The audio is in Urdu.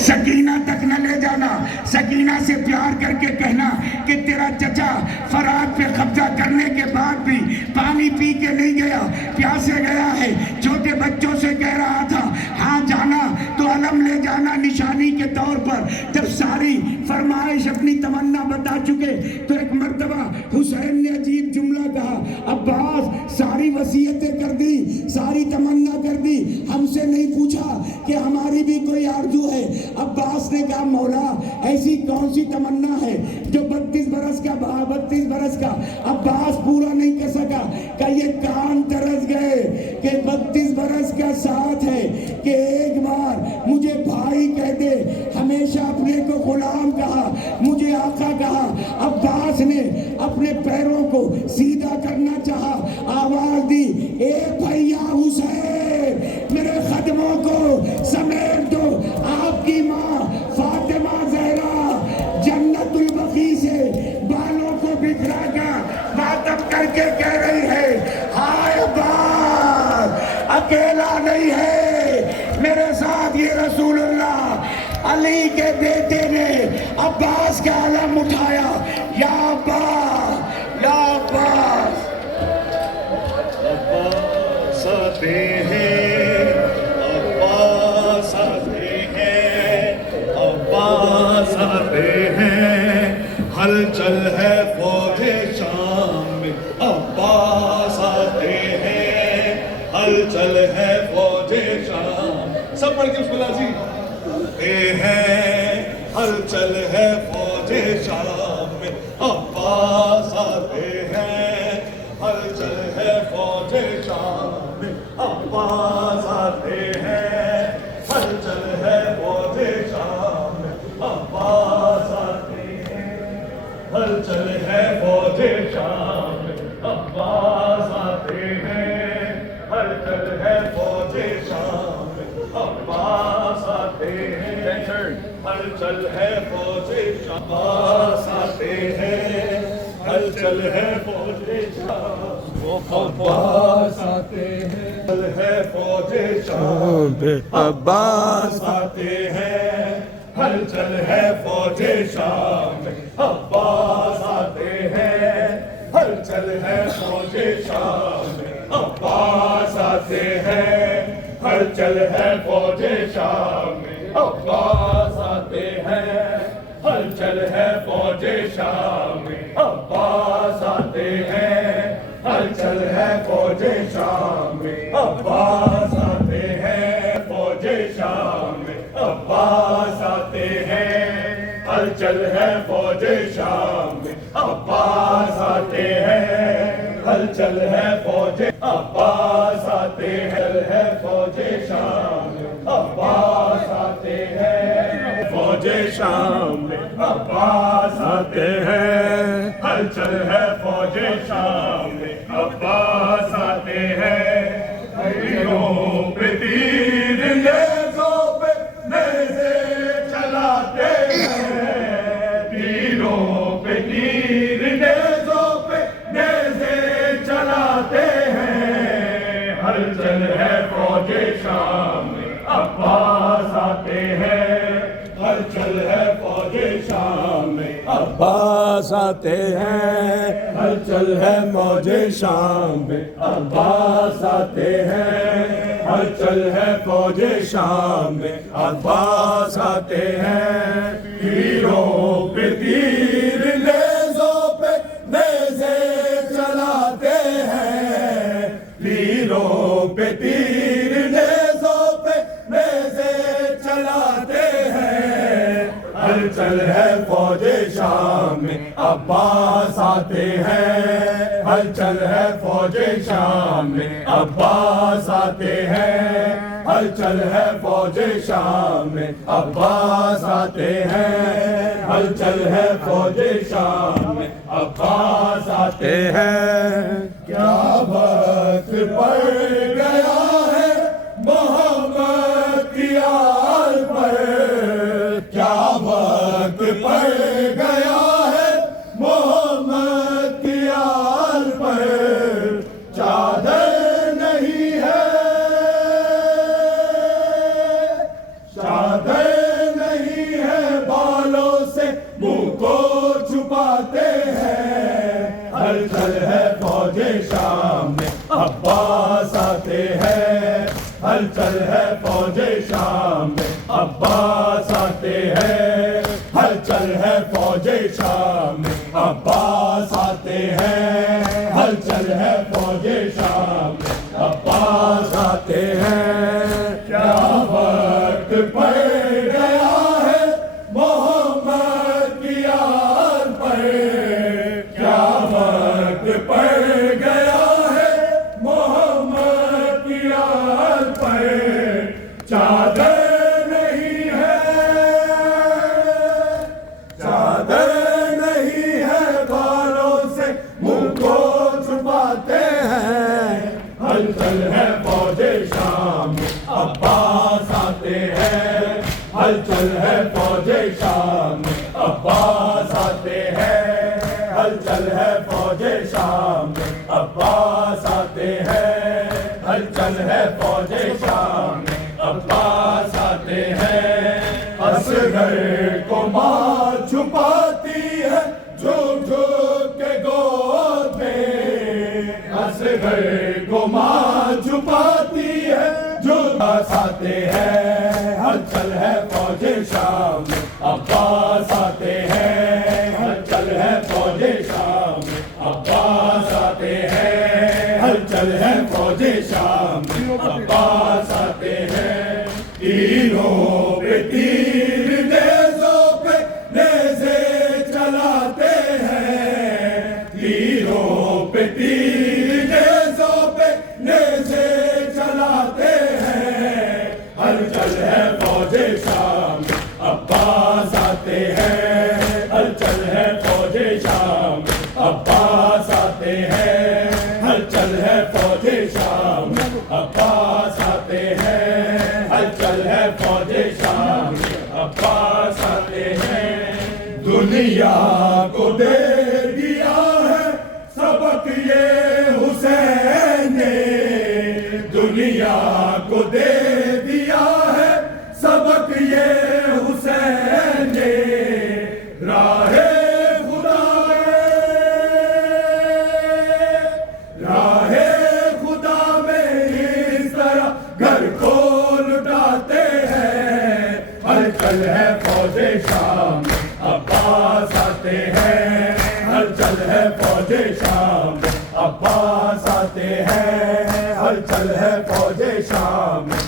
سکینہ تک نہ لے جانا، سکینہ سے پیار کر کے کہنا کہ تیرا چچا فرات پہ قبضہ کرنے کے بعد بھی پانی پی کے نہیں گیا، پیاسے گیا ہے، چھوٹے بچوں سے کہہ رہا تھا ہاں جانا تو علم لے جانا نشانی کے طور پر۔ جب ساری فرمائش اپنی تمنا بتا چکے تو ایک مرتبہ حسین نے عجیب جملہ کہا، عباس ساری وصیتیں کر دی، ساری تمنا کر دی، ہم سے نہیں پوچھا کہ ہماری بھی کوئی آرزو ہے۔ عباس نے کہا مولا ایسی کون سی تمنا ہے جو 32 برس کا عباس پورا نہیں کر سکا؟ کہ یہ کان ترس گئے کہ 32 برس کا ساتھ ہے کہ ایک بار مجھے بھائی کہہ دے، ہمیشہ اپنے کو غلام کہا، مجھے آقا کہا۔ عباس نے اپنے پیروں کو سیدھا کرنا چاہا، آواز دی اے بھیا حسین میرے خدموں کو سمیٹ دو۔ آپ کی ماں فاطمہ زہرا جنت البقیع سے بالوں کو بکھرا کر ماتم کر کے کہہ رہی ہے ہائے عباس اکیلا نہیں ہے، میرے ساتھ یہ رسول اللہ علی کے بیٹے نے عباس کا علم اٹھایا، یا عباس یا عباس۔ عباس آتے ہیں، عباس آتے ہیں، عباس آتے ہیں، ہلچل ہے فوج شام میں، عباس آتے ہیں، ہلچل ہے فوج شام۔ سب پڑھ کے بسم اللہ جی۔ آتے ہیں، ہلچل ہے فوج شام میں، عباس آتے ہیں، ہلچل ہے فوج شام میں، عباس آتے ہیں، ہلچل ہے فوج شام میں، عباس آتے ہیں، ہلچل ہے فوج شام میں، عباس آتے ہیں، ہلچل ہے فوج شام میں، عباس آتے ہیں، ہلچل ہے فوج شام، عباس آتے ہیں، ہلچل ہے فوج شام، عباس آتے ہیں، ہلچل ہے فوج شام میں، عباس آتے ہیں، ہلچل ہے فوج شام میں، عباس آتے ہیں، ہلچل ہے فوج شام میں، عباس آتے ہیں، ہلچل ہے فوج شام میں، عباس آتے ہیں، ہلچل ہے فوج شام میں، عباس آتے ہیں، ہلچل ہے فوج شام میں، عباس آتے ہیں، فوج شام میں، عباس آتے ہیں، ہلچل ہے فوج شام میں، عباس آتے ہیں، ہلچل ہے فوج، عباس آتے ہیں، فوج شام میں، عباس آتے ہیں، فوج شام میں، عباس آتے ہیں، ہلچل ہے فوج شام میں، عباس آتے ہیں، تیروں پہ تیر نیزوں پہ نیزے چلاتے ہیں، تیروں پہ تیر نیزوں پہ نیزے چلاتے ہیں، ہلچل ہے فوج شام میں، عباس آتے ہیں، ہلچل ہے فوج شام میں، عباس آتے ہیں، ہلچل ہے فوج شام میں، عباس آتے ہیں، ہلچل ہے فوج شام میں، عباس آتے ہیں، تیروں پہ تیر نیزوں پہ نیزے چلاتے ہیں، تیروں پہ تیر نیزوں پہ نیزے چلاتے ہیں، ہلچل ہے فوج شام میں، عباس آتے ہیں، ہلچل ہے فوج شام میں، عباس آتے ہیں، ہلچل ہے فوج شام میں، عباس آتے ہیں، ہلچل ہے فوج شام میں، عباس آتے ہیں۔ کیا وقت پڑ گیا ہے محمد کی آل پر، کیا وقت پڑ گیا ہے محمد کی آل پر، چادر نہیں ہے، چادر نہیں عباس آتے ہیں، ہلچل ہے فوج شام میں، عباس آتے ہیں، ہلچل ہے فوج شام میں، عباس آتے ہیں۔ کیا وقت پڑ گیا ہے محمد کی یاد پر، کیا وقت پڑ گیا ہے محمد کی یاد پر، چادر نہیں ہے، چادر نہیں ہے بالوں سے منہ کو چھپاتے ہیں، ہلچل ہے فوج شام میں، عباس آتے ہیں، ہلچل ہے فوج شام میں، عباس آتے ہیں، ہلچل ہے فوج شام میں، عباس آتے ہیں، ہلچل ہے فوج شام میں، عباس آتے ہیں۔ اصغر کو ماں چھپاتی ہے جھک جھک کے گود میں، اصغر کو ماں چھپاتی ہے جھک آتے ہیں، ہلچل ہے فوج شام میں، عباس آتے ہیں، ہلچل ہے فوج شام میں، عباس آتے ہیں، ہلچل ہے فوج شام میں، عباس آتے ہیں۔ تیروں پہ تیر نیزوں پہ نیزے چلاتے ہیں، تیروں پہ تیر نیزوں پہ نیزے چلاتے ہیں، ہلچل ہے فوج شام میں، عباس آتے ہیں، ہلچل ہے فوج شام میں، عباس آتے ہیں، ہلچل ہے فوج شام میں، عباس آتے ہیں، ہلچل ہے فوج شام میں، عباس آتے ہیں۔ دنیا کو دے دیا ہے سبق یہ حسین نے، دنیا کو دے دیا ہے سبق یہ حسین نے، راہ خدا میں اس طرح گھر کو لٹاتے ہیں، ہلچل ہے فوج شام میں، عباس آتے ہیں، ہلچل ہے فوج شام میں، عباس آتے ہیں، ہلچل ہے فوج شام میں،